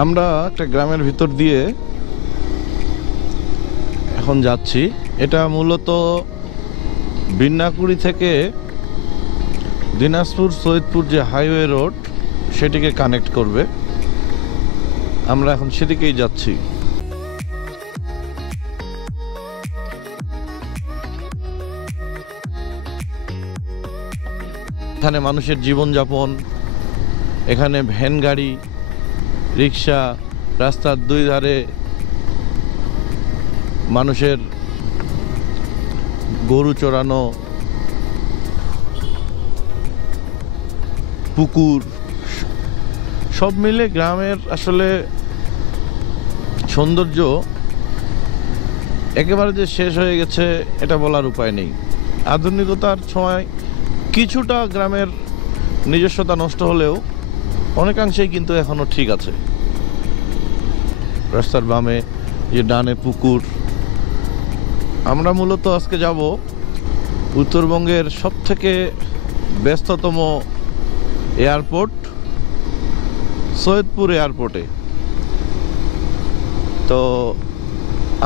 আমরা একটা গ্রামের ভিতর দিয়ে এখন যাচ্ছি। এটা মূলত বিন্নাকুড়ি থেকে দিনাজপুর সৈয়দপুর যে হাইওয়ে রোড সেটিকে কানেক্ট করবে। আমরা এখন সেদিকেই যাচ্ছি। এখানে মানুষের জীবনযাপন, এখানে ভ্যান গাড়ি, রিক্সা, রাস্তার দুই ধারে মানুষের গরু চড়ানো, পুকুর, সব মিলে গ্রামের আসলে সৌন্দর্য একেবারে যে শেষ হয়ে গেছে এটা বলার উপায় নেই। আধুনিকতার সময় কিছুটা গ্রামের নিজস্বতা নষ্ট হলেও অনেকাংশেই কিন্তু এখনো ঠিক আছে। রাস্তার বামে যে ডানে পুকুর। আমরা মূলত আজকে যাব উত্তরবঙ্গের সবথেকে ব্যস্ততম এয়ারপোর্ট সৈয়দপুর এয়ারপোর্টে। তো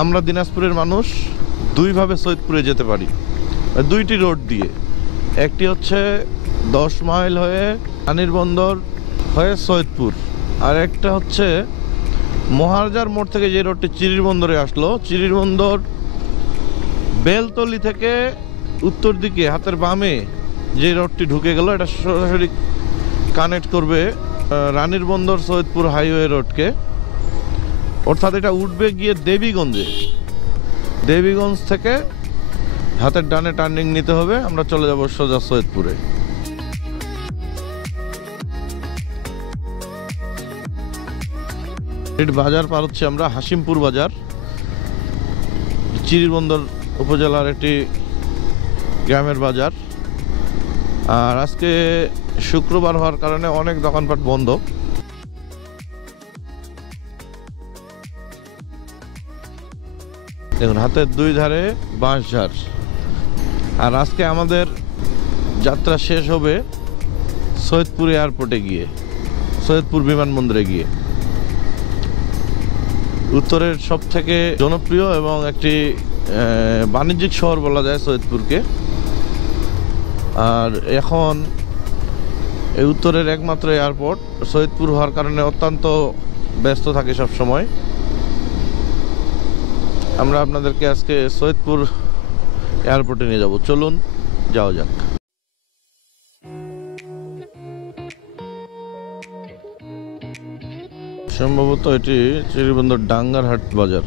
আমরা দিনাজপুরের মানুষ দুইভাবে সৈয়দপুরে যেতে পারি, দুইটি রোড দিয়ে। একটি হচ্ছে 10 মাইল হয়ে রানীর বন্দর হয়ে সৈয়দপুর, আর একটা হচ্ছে মহারাজার মোড় থেকে যে রোডটি চিরির বন্দরে আসলো, চিরির বন্দর বেলতলি থেকে উত্তর দিকে হাতের বামে যে রোডটি ঢুকে গেল, এটা সরাসরি কানেক্ট করবে রানীর বন্দর সৈয়দপুর হাইওয়ে রোডকে। অর্থাৎ এটা উঠবে গিয়ে দেবীগঞ্জে। দেবীগঞ্জ থেকে হাতের ডানে টার্নিং নিতে হবে, আমরা চলে যাব সোজা সৈয়দপুরে। বাজার পার হচ্ছে আমরা হাসিমপুর বাজার, চিরিরবন্দর উপজেলার একটি গ্রামের বাজার। আর আজকে শুক্রবার হওয়ার কারণে অনেক দোকানপাট বন্ধ। দেখুন হাতের দুই ধারে বাঁশঝাড়। আর আজকে আমাদের যাত্রা শেষ হবে সৈয়দপুর এয়ারপোর্টে গিয়ে, সৈয়দপুর বিমানবন্দরে গিয়ে। উত্তরের সব থেকে জনপ্রিয় এবং একটি বাণিজ্যিক শহর বলা যায় সৈয়দপুরকে। আর এখন এই উত্তরের একমাত্র এয়ারপোর্ট সৈয়দপুর হওয়ার কারণে অত্যন্ত ব্যস্ত থাকে সব সময়। আমরা আপনাদেরকে আজকে সৈয়দপুর এয়ারপোর্টে নিয়ে যাব। চলুন যাওয়া যাক। সম্ভবত এটি চিরিবন্দর ডাঙ্গারহাট বাজার।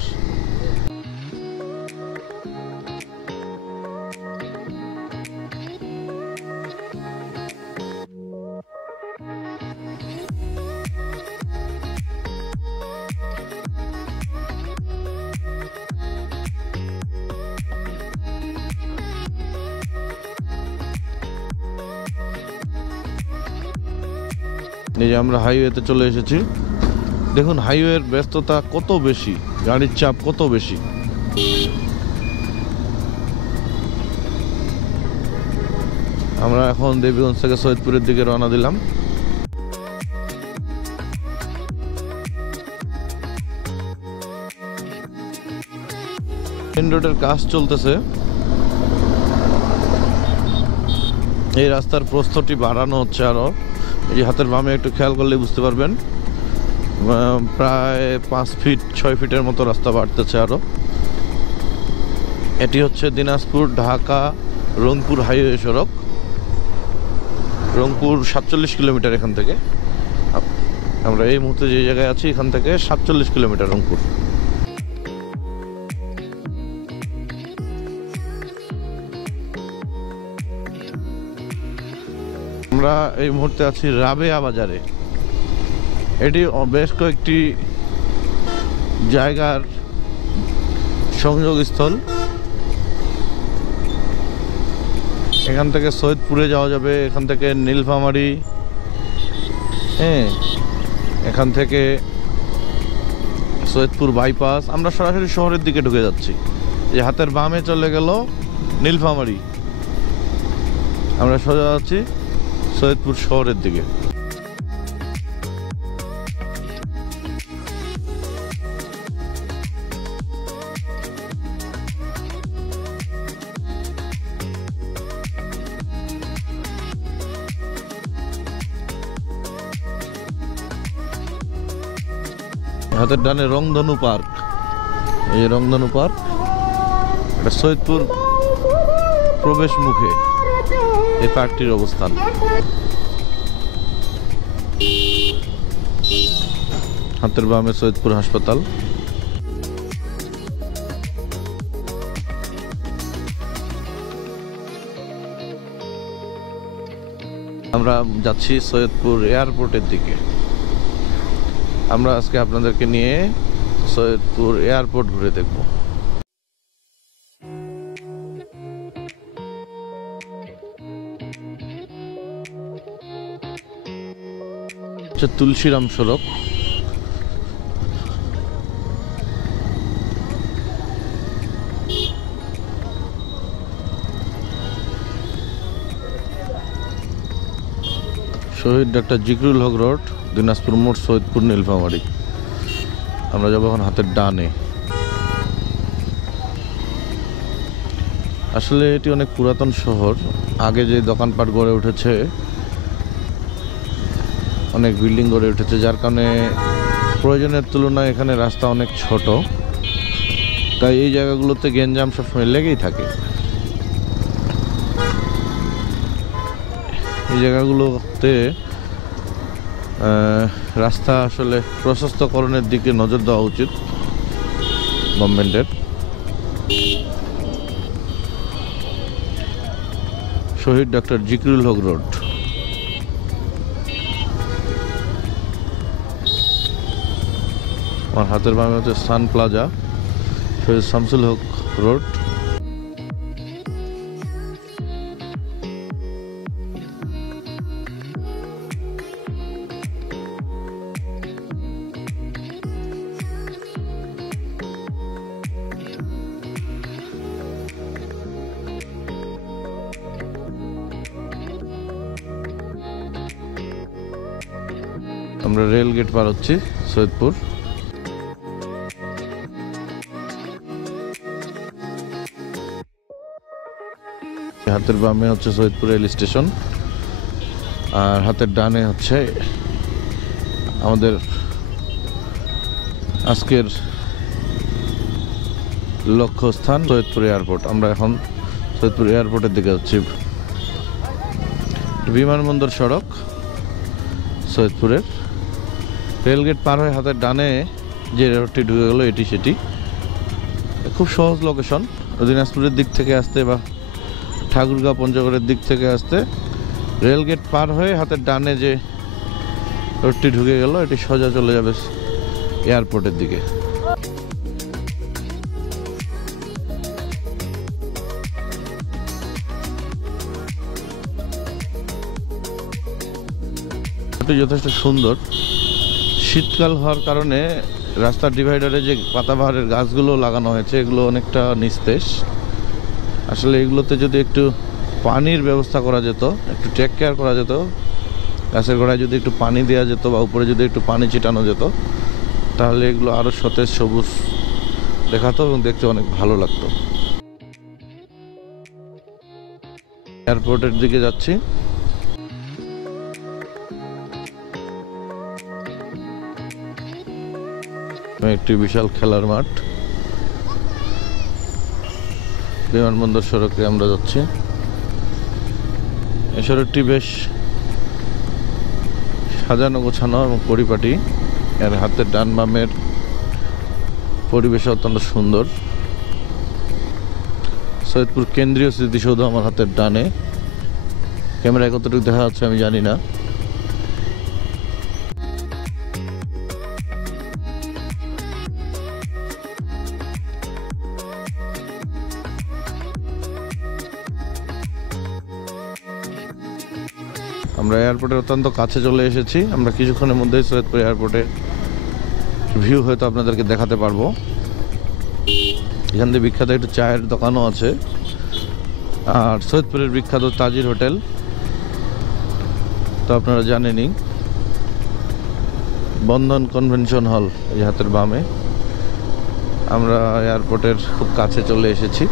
এই যে আমরা হাইওয়েতে চলে এসেছি। দেখুন হাইওয়ের ব্যস্ততা কত বেশি, গাড়ির চাপ কত বেশি। আমরা এখন দেবীগঞ্জ থেকে সৈয়দপুরের দিকে রওনা দিলাম। মেইন রোডের কাজ চলতেছে। এই রাস্তার প্রস্থটি বাড়ানো হচ্ছে আরো। এই হাতের বামে একটু খেয়াল করলে বুঝতে পারবেন, প্রায় 5 ফিট 6 ফিটের মতো রাস্তা বাড়তেছে আরো। এটি হচ্ছে দিনাজপুর ঢাকা রংপুর হাইওয়ে সড়ক। রংপুর 47 কিলোমিটার এখান থেকে। আমরা এই মুহূর্তে যে জায়গায় আছি এখান থেকে 47 কিলোমিটার রংপুর। আমরা এই মুহূর্তে আছি রাবেয়া বাজারে। এটি বেশ কয়েকটি জায়গার সংযোগস্থল। এখান থেকে সৈয়দপুরে যাওয়া যাবে, এখান থেকে নীলফামারী, হ্যাঁ, এখান থেকে সৈয়দপুর বাইপাস। আমরা সরাসরি শহরের দিকে ঢুকে যাচ্ছি। যে হাতের বামে চলে গেল নীলফামারী, আমরা সোজা যাচ্ছি সৈয়দপুর শহরের দিকে। হাতের ডানে রংধনু পার্ক, এই রংধনু পার্ক, এটা সৈয়দপুর প্রবেশ মুখে এই পার্কটির অবস্থান। হাতের বামে সৈয়দপুর হাসপাতাল। আমরা যাচ্ছি সৈয়দপুর এয়ারপোর্টের দিকে। আমরা আজকে আপনাদেরকে নিয়ে সৈয়দপুর এয়ারপোর্ট ঘুরে দেখব। তুলসীরাম সড়ক, শহীদ ডক্টর জিকরুল হক রোড, দিনাজপুর মোড়, সৈয়দপুর নীলফামারী। আমরা যাবো এখন হাতের ডানে। আসলে এটি অনেক পুরাতন শহর। আগে যে দোকানপাট গড়ে উঠেছে, অনেক বিল্ডিং গড়ে উঠেছে, যার কারণে প্রয়োজনের তুলনায় এখানে রাস্তা অনেক ছোট, তাই এই জায়গাগুলোতে গ্যাঞ্জাম সবসময় লেগেই থাকে। এই জায়গাগুলোতে রাস্তা আসলে প্রশস্তকরণের দিকে নজর দেওয়া উচিত গভর্নমেন্টের। শহীদ ডক্টর জিকরুল হক রোড। আমার হাতের বামে হচ্ছে সান প্লাজা, শহীদ শামসুল হক রোড। আমরা রেল গেট পার হচ্ছি সৈয়দপুর। হাতের বামে হচ্ছে সৈয়দপুর রেল স্টেশন, আর হাতের ডানে হচ্ছে আমাদের আজকের লক্ষ্যস্থান সৈয়দপুর এয়ারপোর্ট। আমরা এখন সৈয়দপুর এয়ারপোর্টের দিকে যাচ্ছি। বিমানবন্দর সড়ক সৈয়দপুরের। রেলগেট পার হয়ে হাতের ডানে যে রোডটি ঢুকে গেল, এটি সেটি। খুব সহজ লোকেশন। দিনাজপুরের দিক থেকে আসতে বা ঠাকুরগাঁও পঞ্চগড়ের দিক থেকে আসতে রেলগেট পার হয়ে হাতের ডানে যে রোডটি ঢুকে গেল, এটি সোজা চলে যাবে এয়ারপোর্টের দিকে। যথেষ্ট সুন্দর। শীতকাল হওয়ার কারণে রাস্তার ডিভাইডারে যে পাতাবাহারের গাছগুলো লাগানো হয়েছে, এগুলো অনেকটা নিস্তেজ। আসলে এগুলোতে যদি একটু পানির ব্যবস্থা করা যেত, একটু টেক কেয়ার করা যেত, গাছের গোড়ায় যদি একটু পানি দেওয়া যেত বা উপরে যদি একটু পানি ছিটানো যেত, তাহলে এগুলো আরও সতেজ সবুজ দেখাতো এবং দেখতে অনেক ভালো লাগতো। এয়ারপোর্টের দিকে যাচ্ছি। একটি বিশাল খেলার মাঠ। বিমানবন্দর সড়কে আমরা যাচ্ছি। এই সড়কটি বেশ সাজানো গোছানো এবং পরিপাটি। এর হাতের ডান বামের পরিবেশ অত্যন্ত সুন্দর। সৈয়দপুর কেন্দ্রীয় স্মৃতিসৌধ আমার হাতের ডানে। ক্যামেরায় কতটুকু দেখা যাচ্ছে আমি জানি না। আমরা এয়ারপোর্টের অত্যন্ত কাছে চলে এসেছি। আমরা কিছুক্ষণের মধ্যেই সৈয়দপুর এয়ারপোর্টে ভিউ হয়তো আপনাদেরকে দেখাতে পারবো। এখান থেকে বিখ্যাত একটু চায়ের দোকানও আছে, আর সৈয়দপুরের বিখ্যাত তাজির হোটেল তো আপনারা জানেনই। বন্ধন কনভেনশন হল এই হাতের বামে। আমরা এয়ারপোর্টের খুব কাছে চলে এসেছি,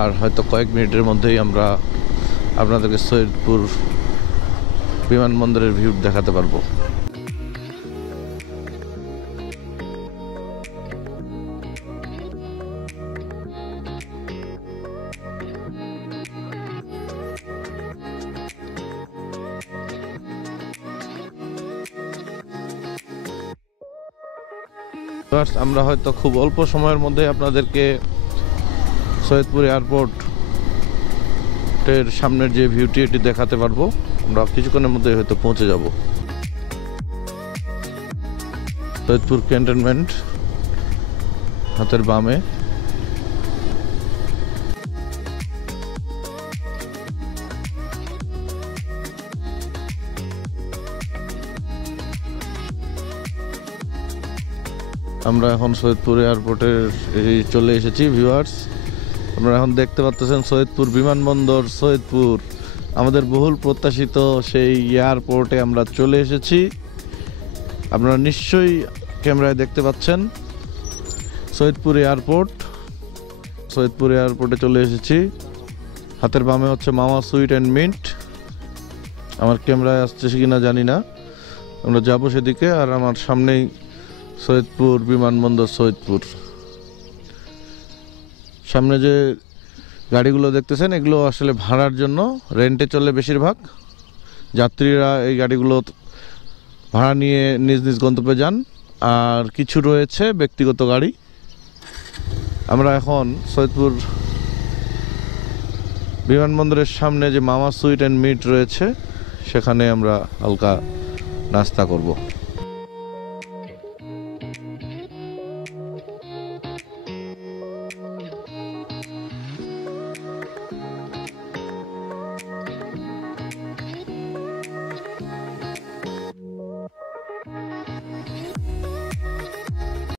আর হয়তো কয়েক মিনিটের মধ্যেই আমরা আপনাদেরকে সৈয়দপুর বিমানবন্দরের ভিউ দেখাতে পারবো। আমরা হয়তো খুব অল্প সময়ের মধ্যে আপনাদেরকে সৈয়দপুর এয়ারপোর্টের সামনের যে ভিউটি এটি দেখাতে পারবো। আমরা কিছুক্ষণের মধ্যে হয়তো পৌঁছে যাব। সৈয়দপুর ক্যান্টনমেন্ট হাতের বামে। আমরা এখন সৈয়দপুর এয়ারপোর্টের চলে এসেছি ভিউয়ার্স। আপনারা এখন দেখতে পাচ্ছেন সৈয়দপুর বিমানবন্দর, সৈয়দপুর, আমাদের বহুল প্রত্যাশিত সেই এয়ারপোর্টে আমরা চলে এসেছি। আপনারা নিশ্চয়ই ক্যামেরায় দেখতে পাচ্ছেন সৈয়দপুর এয়ারপোর্ট। সৈয়দপুর এয়ারপোর্টে চলে এসেছি। হাতের বামে হচ্ছে মামা সুইট অ্যান্ড মিন্ট। আমার ক্যামেরায় আসছে কিনা জানি না, আমরা যাবো সেদিকে। আর আমার সামনেই সৈয়দপুর বিমানবন্দর, সৈয়দপুর। সামনে যে গাড়িগুলো দেখতেছেন এগুলো আসলে ভাড়ার জন্য, রেন্টে চলে বেশিরভাগ। যাত্রীরা এই গাড়িগুলো ভাড়া নিয়ে নিজ নিজ গন্তব্যে যান, আর কিছু রয়েছে ব্যক্তিগত গাড়ি। আমরা এখন সৈয়দপুর বিমানবন্দরের সামনে যে মামা সুইট অ্যান্ড মিট রয়েছে সেখানে আমরা হালকা নাস্তা করব।